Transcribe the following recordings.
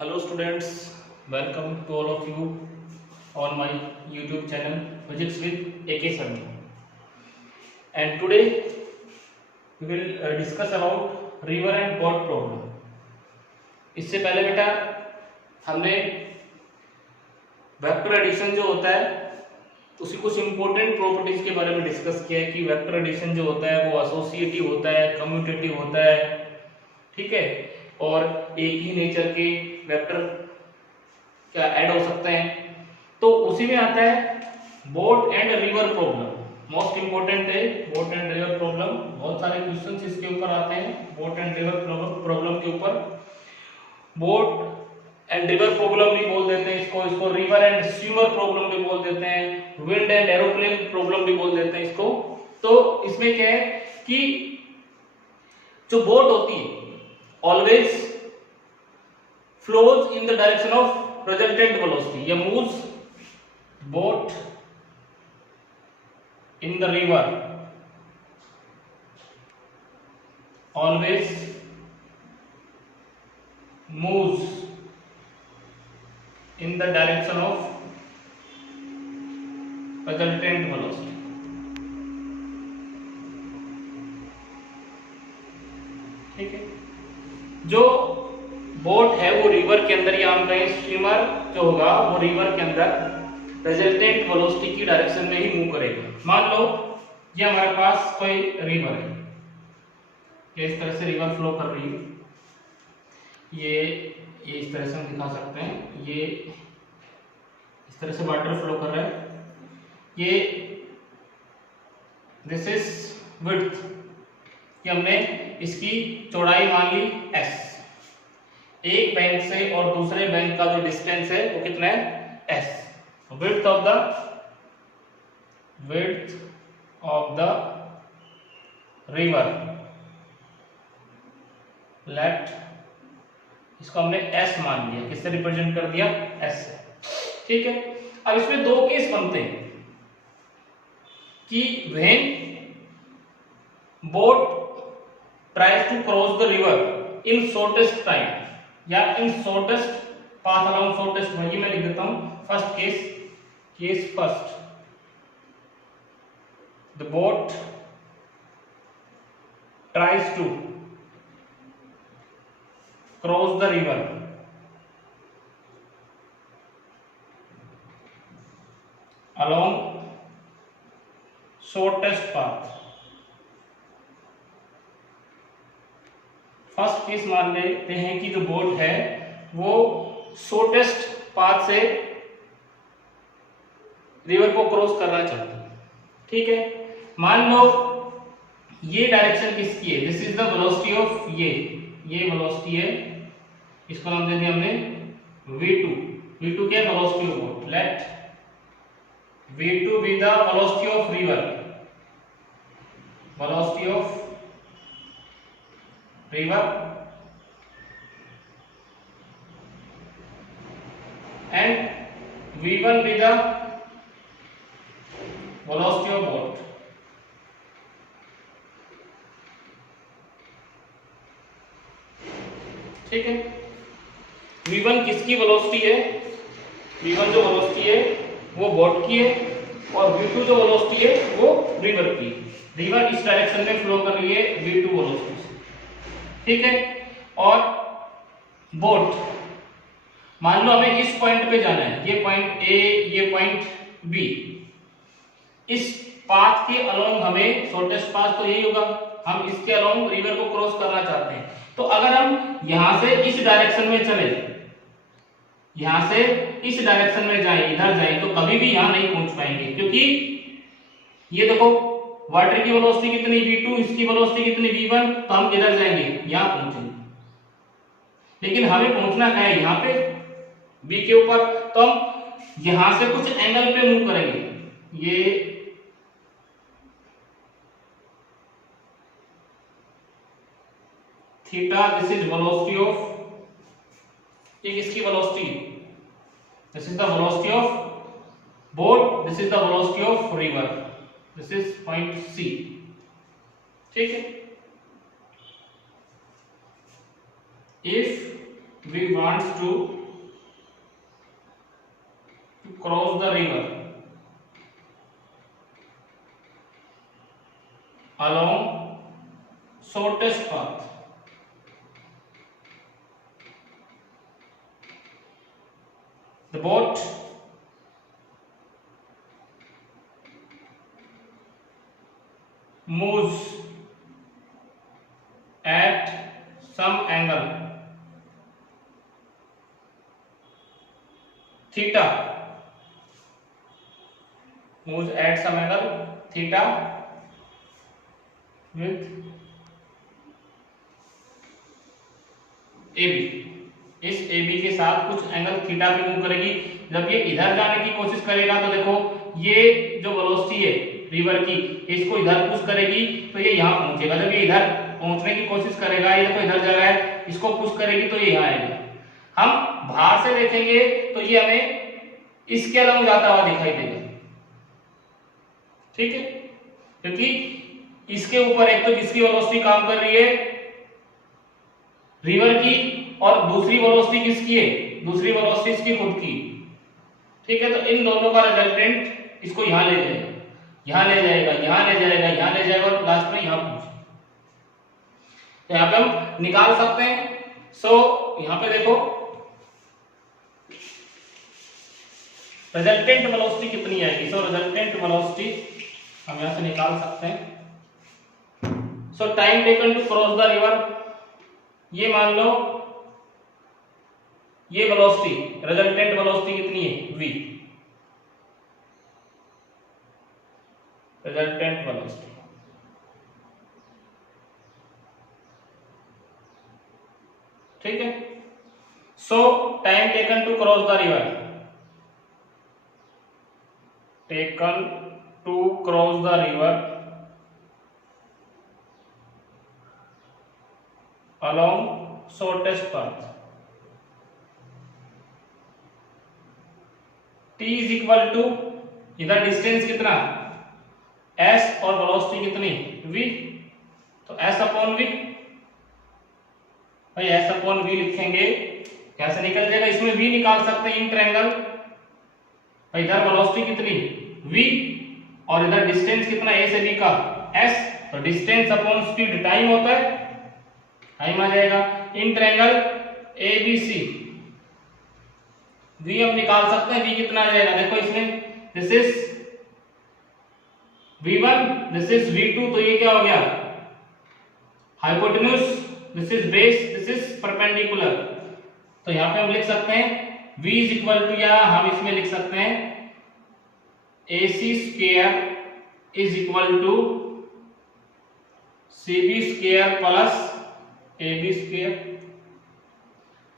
Hello students, welcome to all of you on my YouTube channel Physics with AK Sharma. And today we will discuss about river and boat problem. इससे पहले बेटा हमने vector addition जो होता है उसी कुछ इंपॉर्टेंट प्रॉपर्टीज के बारे में डिस्कस किया है कि वेक्टर एडिशन जो होता है वो एसोसिएटिव होता है, कम्यूटेटिव होता है, ठीक है, और एक ही नेचर के वेक्टर क्या ऐड हो सकते हैं। तो उसी में आता है boat and river problem, most important है बोट एंड रिवर प्रॉब्लम। बहुत सारे क्वेश्चंस इसके ऊपर आते हैं बोट एंड रिवर प्रॉब्लम के ऊपर। बोट एंड रिवर प्रॉब्लम भी बोल देते हैं इसको रिवर एंड स्विमर प्रॉब्लम भी बोल देते हैं, विंड एंड एरोप्लेन प्रॉब्लम भी बोल देते हैं इसको। तो इसमें क्या है कि जो बोट होती है always flows in the direction of resultant velocity, या moves boat in the river always moves in the direction of resultant velocity। ठीक है, जो बोट है वो रिवर के अंदर, या हम कहें स्विमर जो होगा वो रिवर के अंदर रिजल्टेंट वेलोसिटी की डायरेक्शन में ही मूव करेगा। मान लो ये हमारे पास कोई रिवर है, ये इस तरह से रिवर फ्लो कर रही है, ये इस तरह से हम दिखा सकते हैं, ये इस तरह से वाटर फ्लो कर रहा है, ये दिस इज विड्थ, कि हमने इसकी चौड़ाई मान ली s, एक बैंक से और दूसरे बैंक का जो डिस्टेंस है वो कितना है s। Width of the river, let इसको हमने s मान लिया, किससे रिप्रेजेंट कर दिया s से, ठीक है। अब इसमें दो केस बनते हैं कि when boat tries to cross the river in shortest time या in shortest path along shortest way, मैं लिख देता हूं first case first, the boat tries to cross the river along shortest path। First case मान लेते हैं कि जो बोट है वो शॉर्टेस्ट पाथ से रिवर को क्रॉस करना चाहती है, ठीक है। मान लो ये डायरेक्शन किसकी है, this is the velocity of ये वेलोसिटी है, इसको नाम दे दिया हमने v2 क्या velocity of boat, let v2 be the velocity of river, velocity of river and v1 be the velocity of boat। ठीक है, v1 किसकी वेलोसिटी है, v1 जो वेलोसिटी है वो बोट की है और v2 जो वेलोसिटी है वो रिवर की। रिवर इस डायरेक्शन में फ्लो कर रही है v2 वेलोसिटी, ठीक है। और बोट मान लो हमें इस पॉइंट पे जाना है, ये पॉइंट ए ये पॉइंट बी, इस पाथ के अलोंग हमें शॉर्टेस्ट पाथ तो यही होगा, हम इसके अलोंग रिवर को क्रॉस करना चाहते हैं। तो अगर हम यहां से इस डायरेक्शन में चले, यहां से इस डायरेक्शन में जाएं, इधर जाएं, तो कभी भी यहां नहीं पहुंच पाएंगे, क्योंकि ये देखो वाटर की वेलोसिटी कितनी v2, इसकी वेलोसिटी कितनी v1, तो हम किधर जाएंगे यहां पहुंचेंगे, लेकिन हमें पहुंचना क्या है यहां पे b के ऊपर, तो हम यहां से कुछ एंगल पे मूव करेंगे, ये theta, this is velocity of, ये किसकी velocity, this is the velocity of boat, this is the velocity of river, this is point C, ठीक है। if we wants to cross the river along shortest path. The boat moves at some angle theta, moves at some angle theta with AB. इस AB के साथ कुछ angle theta पे move करेगी। जब ये इधर जाने की कोशिश करेगा तो देखो ये जो वेलोसिटी है रिवर की, इसको इधर पुश करेगी तो ये यहाँ पहुंचेगा। जब ये इधर पहुंचने की कोशिश करेगा, ये देखो इधर जा रहा है, इसको पुश करेगी तो ये यहाँ आएगा। हम बाहर से देखेंगे तो ये हमें इसके अलग जाता हुआ दिखाई देगा, ठीक है, क्योंकि इसके ऊपर एक तो किसकी वेलोसिटी काम कर रही है, रिवर की, और दूसरी वेलोसिटी किसकी है, दूसरी वेलोसिटी इसकी खुद की, ठीक है। तो इन दोनों का रिजल्टेंट इसको यहां ले जाएगा, यहां ले जाएगा, यहां ले जाएगा, यहां ले जाएगा और लास्ट में यहां पहुंचे। तो यहां पे हम निकाल सकते हैं। सो यहां पे देखो रिजल्टेंट वेलोसिटी कितनी आएगी। सो रिजल्टेंट वेलोसिटी हम यहां से निकाल सकते हैं। So time taken to cross the river, ये मान लो ये वेलोसिटी, रिजल्टेंट वेलोसिटी कितनी है, v, रिजल्टेंट वेलोसिटी, ठीक है। So time taken to cross the river, taken to cross the river along shortest path, t is equal to, इधर distance कितना s और वेलोसिटी कितनी v, तो s अपॉन v, भाई s अपॉन v लिखेंगे, कैसे निकल जाएगा, इसमें v निकाल सकते हैं इन ट्रायंगल, भाई इधर वेलोसिटी कितनी v और इधर डिस्टेंस कितना a से b का s, तो डिस्टेंस अपॉन स्पीड टाइम होता है, टाइम आ जाएगा। इन ट्रायंगल ABC v हम निकाल सकते हैं, v कितना आ जाएगा, देखो इसमें this is v1, this is v2, तो ये क्या हो गया hypotenuse, this is base, this is perpendicular. तो यहां पे हम लिख सकते हैं v इज इक्वल टू, या हम इसमें लिख सकते हैं AC square is equal to CB square plus AB square.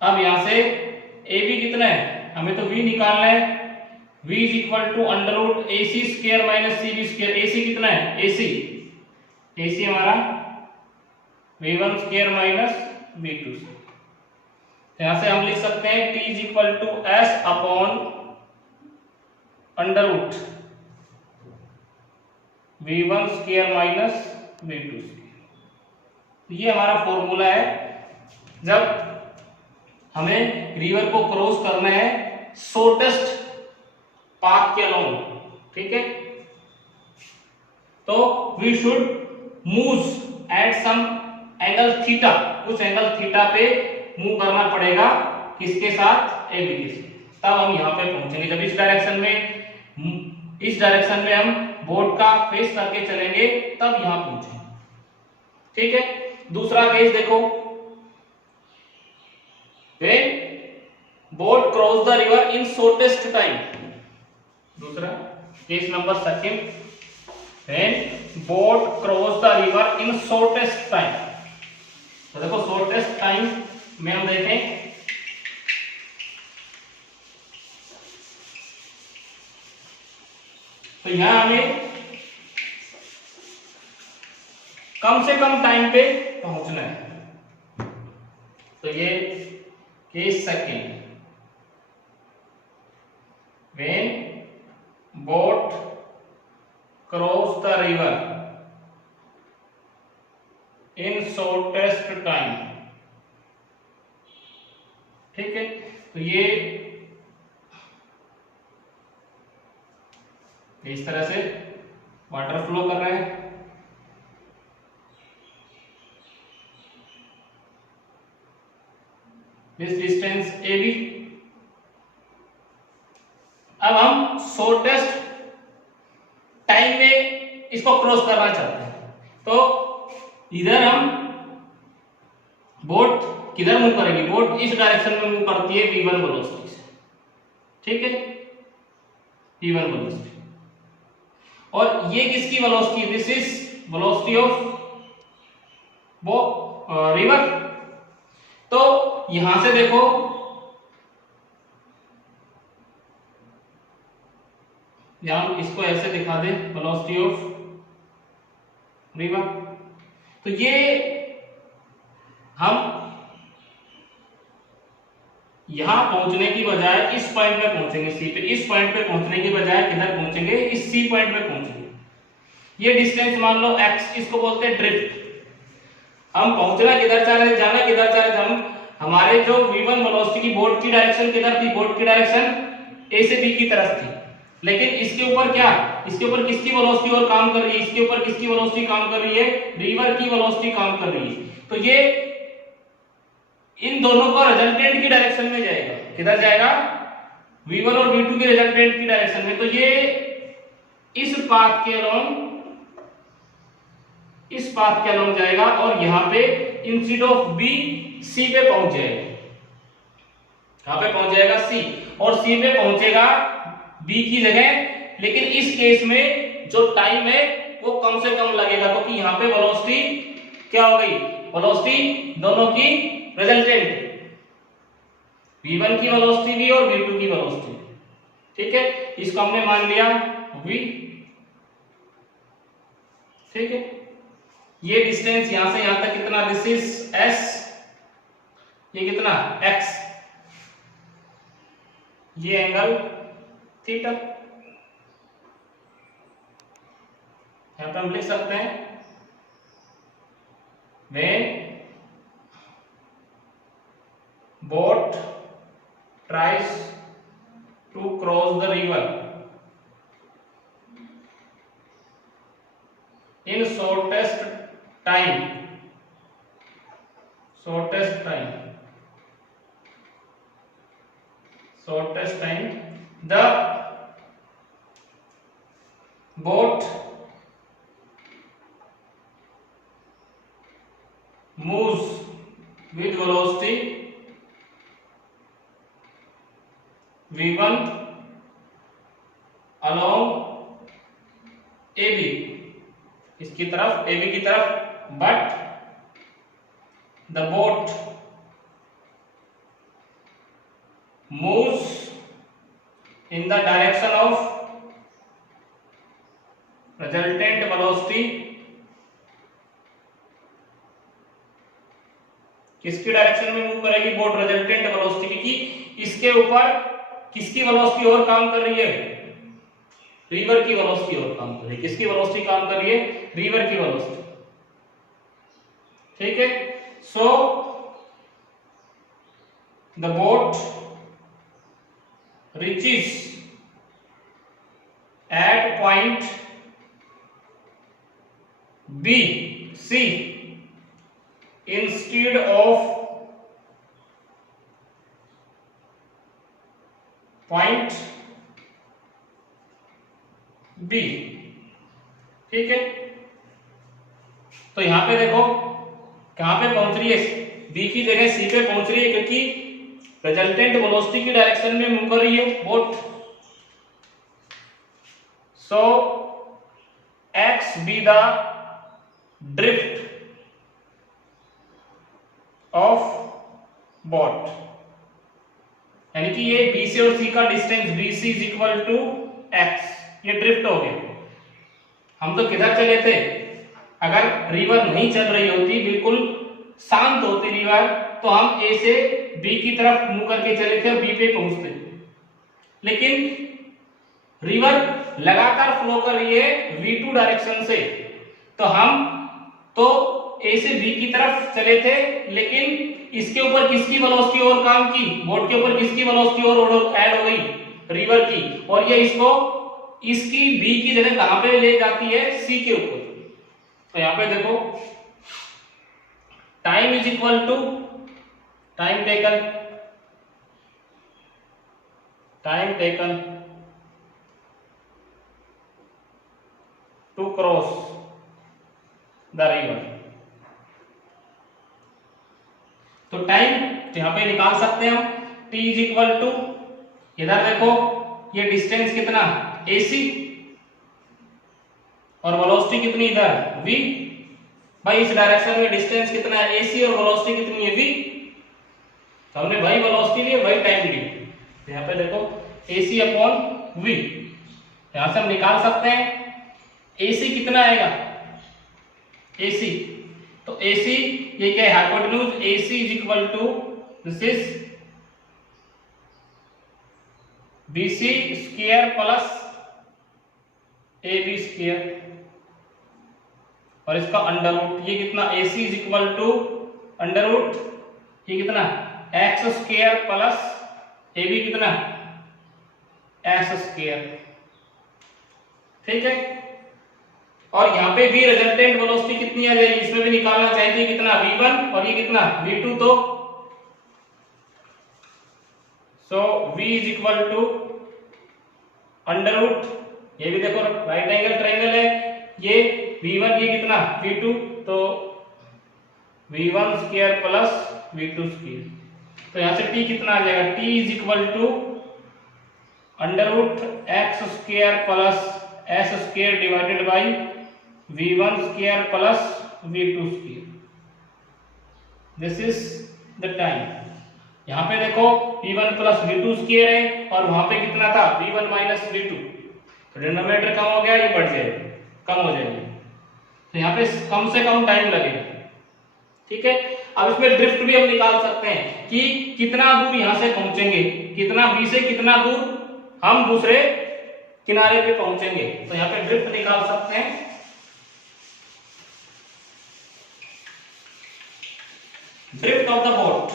अब यहां से AB कितना है, हमें तो V निकालना है, V is equal to under root AC square minus CB square. AC कितना है, AC हमारा V1 square minus V2 square. यहां से हम लिख सकते हैं T is equal to S upon under root V1 square minus V2 square. ये हमारा फॉर्मूला है जब हमें रिवर को क्रॉस करना है शॉर्टेस्ट पाथ के अलोंग, ठीक है। तो we should move at some angle theta, कुछ एंगल थीटा पे मूव करना पड़ेगा, किसके साथ, AB के साथ, तब हम यहां पे पहुंचेंगे। जब इस डायरेक्शन में हम बोर्ड का फेस करके चलेंगे तब यहां पहुंचेंगे, ठीक है। दूसरा केस देखो, when boat cross the river in shortest time, दूसरा case number second, when boat cross the river in shortest time। तो देखो शॉर्टेस्ट टाइम में हम देखें तो यहां हमें कम से कम टाइम पे पहुंचना है। तो ये case second, when boat cross the river in shortest time, ठीक है, तो ये इस तरह से वाटर फ्लो कर रहा है। This distance A B. अब हम शॉर्टेस्ट टाइम में इसको क्रॉस करना चाहते हैं, तो इधर हम बोट किधर मूव करेगी, बोट इस डायरेक्शन में मूव करती है v1 वेलोसिटी से, ठीक है, v1 वेलोसिटी। और ये किसकी velocity, this is velocity of वो रिवर। तो यहां से देखो यहां इसको ऐसे दिखा दे, वेलोसिटी ऑफ रिवर। तो ये हम यहां पहुंचने की बजाय इस पॉइंट पे पहुंचेंगे, सी पे, इस पॉइंट पे पहुंचने की बजाय किधर पहुंचेंगे, इस सी पॉइंट पे पहुंचेंगे। ये डिस्टेंस मान लो x, इसको बोलते हैं ड्रिफ्ट। हम पहुंचना किधर चाह रहे, जाना किधर चाह रहे, हम हमारे जो v1 वेलोसिटी की बोट की डायरेक्शन किधर थी, बोट की डायरेक्शन a से b की तरफ थी। लेकिन इसके ऊपर क्या, इसके ऊपर किसकी वेलोसिटी और काम कर रही है, इसके ऊपर किसकी वेलोसिटी काम कर रही है, रिवर की वेलोसिटी काम कर रही है। तो ये इन दोनों का रिजल्टेंट की डायरेक्शन में जाएगा, किधर जाएगा, v1 और v2 के रिजल्टेंट की डायरेक्शन में। तो ये इस पाथ के अलोंग, इस पाथ के अलोंग जाएगा और यहां पे इंस्टेड ऑफ b c पे पहुंच जाएगा, यहां पे पहुंच जाएगा c, और c पे पहुंचेगा b की जगह। लेकिन इस केस में जो टाइम है वो कम से कम लगेगा, क्योंकि यहां पे वेलोसिटी क्या हो गई, वेलोसिटी दोनों की रिजल्टेंट, v1 की वेलोसिटी भी और v2 की वेलोसिटी, ठीक है। इसको हमने मान लिया v, ठीक है। ये डिस्टेंस यहां से यहां तक कितना, दिस इज s, ये कितना x, ये एंगल थीटा। यहां पर हम लिख सकते हैं when boat tries to cross the river in shortest time, the boat moves with velocity v1 along AB, इसकी तरफ, AB की तरफ, but the boat moves in the direction of resultant velocity, किसकी डायरेक्शन में मूव करेगी, boat resultant velocity की। इसके ऊपर किसकी वेलोसिटी और काम कर रही है, रिवर की वेलोसिटी और काम कर रही है। किसकी वेलोसिटी काम कर रही है, रिवर की वेलोसिटी, ठीक है। So the boat reaches at point B, C instead of point B, ठीक है। तो यहां पे देखो कहां पे पहुंच रही है, B की जगह C पे पहुंच रही है, क्योंकि रिजल्टेंट वेलोसिटी की डायरेक्शन में मूव कर रही है boat. So x be the drift of boat, यानी कि ये B से और C का distance BC is equal to x, ये ड्रिफ्ट हो गया। हम तो किधर चले थे, अगर रिवर नहीं चल रही होती, बिल्कुल शांत होती रिवर, तो हम A से B की तरफ मूव करके चले थे और B पे पहुंचते। लेकिन रिवर लगातार फ्लो कर रही है V2 डायरेक्शन से, तो हम तो ए से बी की तरफ चले थे, लेकिन इसके ऊपर किसकी वेलोसिटी और काम की, बोट के ऊपर किसकी वेलोसिटी और ऐड हो गई, रिवर की, और ये इसको इसकी बी की जगह कहां पे ले जाती है, सी के ऊपर। तो यहां पे देखो time is equal to time taken to cross the river. तो टाइम यहां पे निकाल सकते हैं हम, t इज इक्वल टू, इधर देखो ये डिस्टेंस कितना ac और वेलोसिटी कितनी इधर v, भाई इस डायरेक्शन में डिस्टेंस कितना है ac और वेलोसिटी कितनी है v, तो हमने भाई वेलोसिटी लिए भाई टाइम ली। तो यहाँ पे देखो ac अपॉन v, यहां से हम निकाल सकते हैं ac कितना आएगा, ac, तो AC ये क्या है, hypotenuse AC is equal to this is BC square plus AB square, और इसका अंडर रूट, ये कितना AC is equal to under root, ये कितना x स्क्वायर प्लस AB कितना x स्क्वायर, ठीक है। और यहाँ पे भी रिजल्टेंट वेलोसिटी कितनी आ जाएगी, इसमें भी निकालना चाहिए कितना v1 और ये कितना v2, तो so v is equal to under root, ये भी देखो राइट एंगल ट्रायंगल है, ये v1 ये कितना v2, तो v1 square plus v2 square, तो यहाँ से t कितना आ जाएगा, t is equal to under root x square plus s square divided by v1 square plus v2 square, this is the time. यहाँ पे देखो v1 प्लस v2 स्क्वायर है और वहां पे कितना था v1 माइनस v2, तो डिनोमिनेटर कम हो गया, ये बढ़ जाएगा, कम हो जाएगी, तो यहाँ पे कम से कम टाइम लगेगा, ठीक है। अब इसमें ड्रिफ्ट भी हम निकाल सकते हैं कि कितना दूर यहाँ से पहुंचेंगे, कितना b से कितना दूर हम दूसरे किनारे पे पहुंचेंगे, तो यहाँ पे ड्रिफ्ट निकाल सकते हैं। Drift of the boat,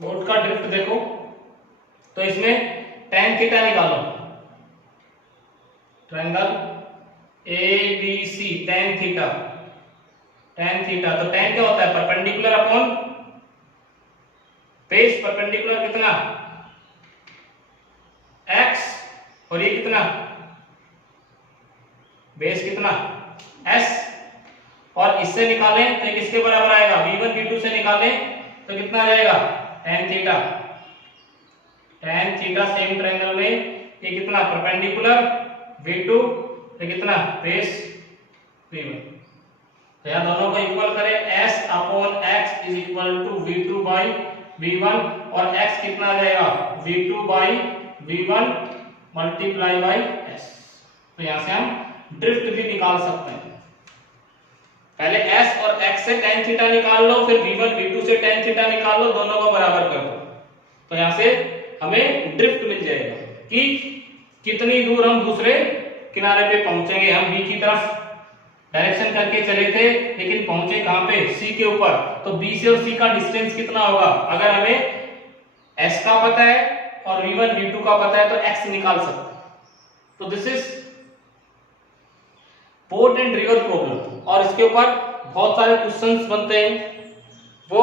boat का ड्रिफ्ट देखो, तो इसमें tan थीटा निकालो, ट्रायंगल ABC tan थीटा, तो tan क्या होता है, परपेंडिकुलर अपॉन बेस, परपेंडिकुलर कितना x और ये कितना बेस कितना s, और इससे निकालें तो ये किसके बराबर आएगा, v1 v2 से निकालें तो कितना आ जाएगा tan थीटा सेम ट्रायंगल में ये कितना परपेंडिकुलर v2, ये कितना बेस v1, तो यहाँ दोनों को इक्वल करें, s upon x is equal to v2 by v1, और x कितना आ जाएगा v2 by v1 multiply by s, तो यहाँ से हम ड्रिफ्ट भी निकाल सकते हैं। पहले s और x से tan थीटा निकाल लो, फिर v1 v2 से tan थीटा निकाल लो, दोनों को बराबर कर दो, तो यहाँ से हमें ड्रिफ्ट मिल जाएगा कि कितनी दूर हम दूसरे किनारे पे पहुंचेंगे। हम b की तरफ डायरेक्शन करके चले थे, लेकिन पहुंचे कहां पे, c के ऊपर, तो b से और c का डिस्टेंस कितना होगा, अगर हमें s का पता है और v1 v2 का पता है तो x निकाल सकते हैं। तो this is boat and river problem, और इसके ऊपर बहुत सारे क्वेश्चंस बनते हैं, वो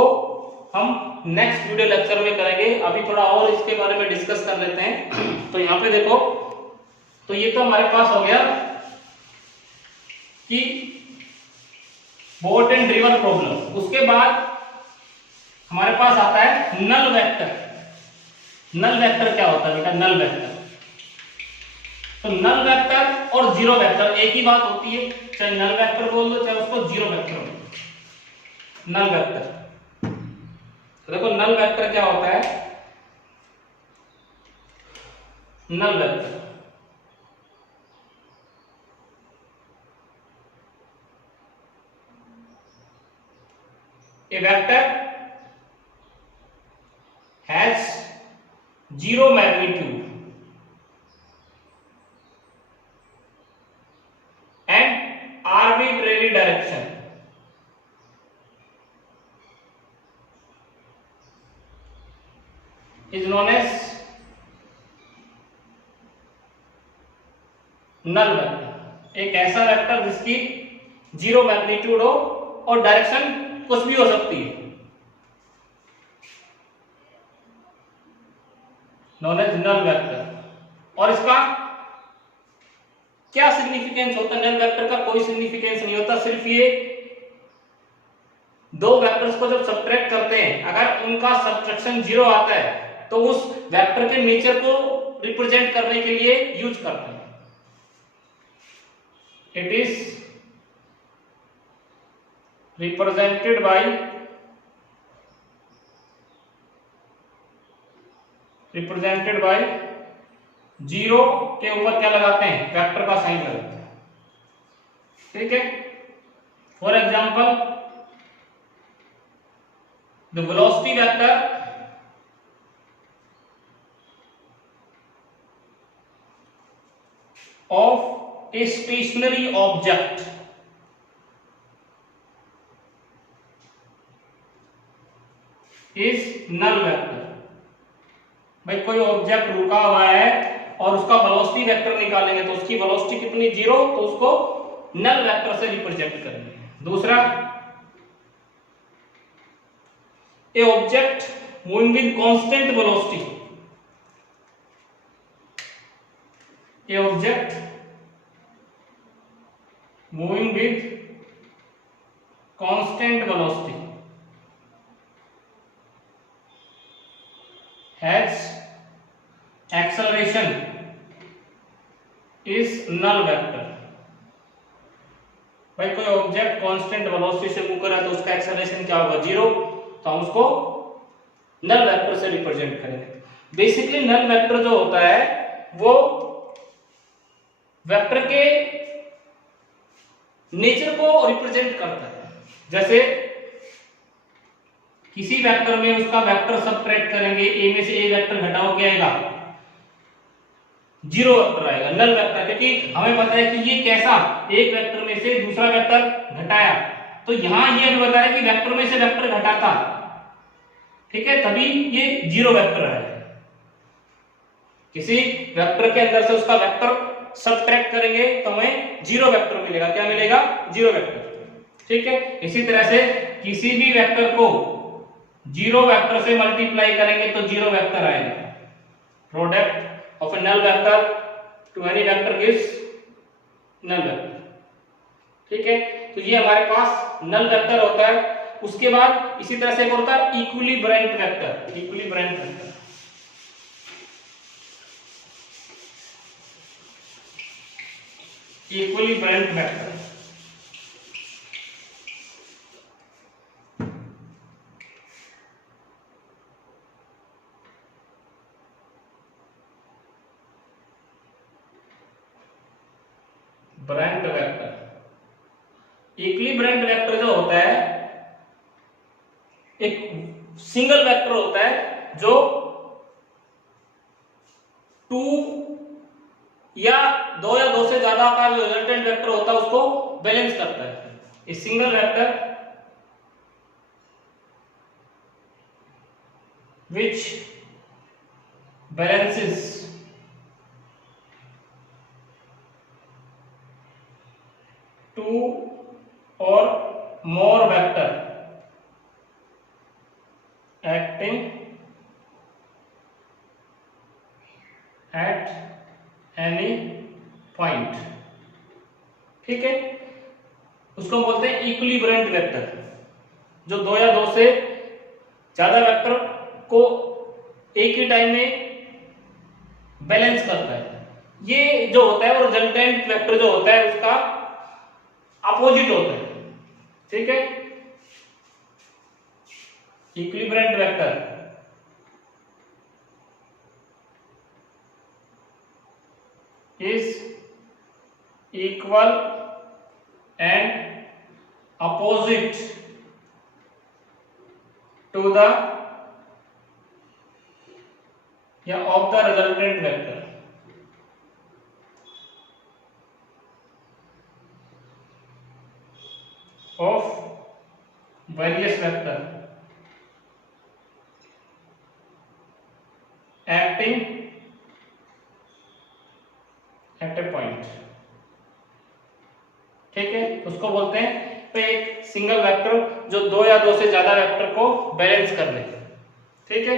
हम नेक्स्ट वीडियो लेक्चर में करेंगे। अभी थोड़ा और इसके बारे में डिस्कस कर लेते हैं। तो यहाँ पे देखो, तो ये तो हमारे पास हो गया कि बोट एंड रिवर प्रॉब्लम। उसके बाद हमारे पास आता है नल वेक्टर। नल वेक्टर क्या होता है बेटा, नल वेक्टर, तो नल वेक्टर और जीरो वेक्टर एक ही बात होती है, चाहे नल वेक्टर बोल दो चाहे उसको जीरो वेक्टर बोल दो। नल वेक्टर, तो देखो नल वेक्टर क्या होता है, null vector a vector zero magnitude and arbitrary direction is known as null vector. एक ऐसा वेक्टर जिसकी जीरो मैग्नीट्यूड हो और डायरेक्शन कुछ भी हो सकती है, नॉन एज नल वेक्टर। और इसका क्या सिग्निफिकेंस होता है? नल वेक्टर का कोई सिग्निफिकेंस नहीं होता, सिर्फ ये दो वेक्टर्स को जब सब्ट्रैक्ट करते हैं, अगर उनका सब्ट्रैक्शन जीरो आता है तो उस वेक्टर के नेचर को रिप्रेजेंट करने के लिए यूज करते हैं। It is represented by zero के ऊपर क्या लगाते हैं? वेक्टर का साइन लगाते हैं। ठीक है। For example the velocity vector of a stationary object is null vector। भाई कोई ऑब्जेक्ट रुका हुआ है और उसका वेलोसिटी वेक्टर निकालेंगे तो उसकी वेलोसिटी कितनी? जीरो, तो उसको नल वेक्टर से रिप्रेजेंट करेंगे। दूसरा, ए object moving with constant velocity, A object moving with constant velocity has acceleration is null vector। भाई कोई ऑब्जेक्ट कांस्टेंट वेलोसिटी से मूव कर रहा है तो उसका एक्सेलरेशन क्या होगा? जीरो, तो हम उसको नल वेक्टर से रिप्रेजेंट करेंगे। बेसिकली नल वेक्टर जो होता है वो वेक्टर के नेचर को रिप्रेजेंट करता है। जैसे किसी वेक्टर में उसका वेक्टर सबट्रैक्ट करेंगे, ए में से ए वेक्टर घटाओ, क्या आएगा? जीरो वेक्टर आएगा, नल वेक्टर। क्योंकि हमें पता है कि ये कैसा, एक वेक्टर में से दूसरा वेक्टर घटाया, तो यहां ये हमें बताया कि वेक्टर में से वेक्टर घटाता, ठीक है, तभी ये जीरो वेक्टर आएगा। किसी वेक्टर के अंदर से उसका वेक्टर सबट्रैक्ट करेंगे तो हमें जीरो वेक्टर मिलेगा। क्या मिलेगा? Zero vector. ठीक है। इसी तरह से किसी भी वेक्टर को जीरो वेक्टर से मल्टीप्लाई करेंगे तो जीरो वेक्टर आएगा। Product of a null vector to any vector gives null vector. ठीक है। तो ये हमारे पास नल वेक्टर होता है। उसके बाद इसी तरह से एक होता है equilibrant vector. Equilibrant vector, equilibrant vector ब्रेंट वेक्टर। इक्विलिब्रेंट वेक्टर जो होता है एक सिंगल वेक्टर होता है जो टू या दो या दो से ज्यादा का जो रिजल्टेंट वेक्टर होता है उसको बैलेंस करता है। A single vector which balances two or more vector acting at any point। ठीक है। उसको बोलते हैं इक्विलिब्रेंट वेक्टर, जो दो या दो से ज्यादा वेक्टर को एक ही टाइम में बैलेंस करता है। ये जो होता है वो रिजल्टेंट वेक्टर जो होता है उसका अपोजिट होता है। ठीक है। Equilibrant vector is equal and opposite to the या of the resultant vector of various vector acting at a point. ठीक है, उसको बोलते हैं तो एक सिंगल वेक्टर जो दो या दो से ज्यादा वेक्टर को बैलेंस कर ले। ठीक है,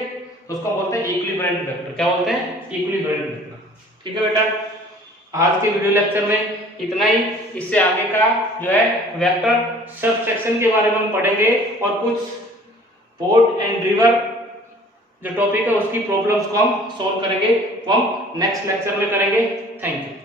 उसको बोलते हैं इक्विवेलेंट वेक्टर। क्या बोलते हैं? Equivalent vector. ठीक है बेटा, आज के वीडियो लेक्चर में इतना ही। इससे आगे का जो है वेक्टर सबसेक्शन के बारे में हम पढ़ेंगे और कुछ पोर्ट एंड रिवर जो टॉपिक है उसकी प्रॉब्लम्स को हम सॉल्व करेंगे, वो हम नेक्स्ट लेक्चर में करेंगे। Thank you.